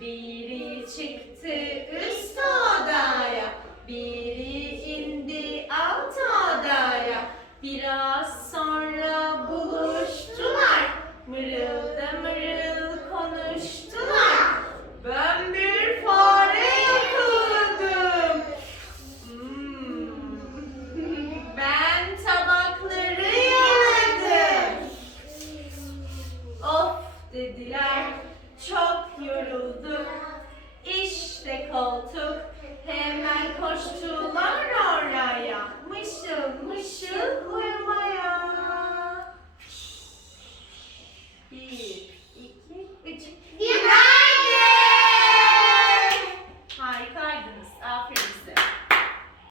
Biri çıktı üst odaya, biri indi alt odaya. Biraz sonra buluştular, mırılda mırıl konuştular. Ben bir fare yakaladım. Hmm. ben tabakları yaladım. Of dediler.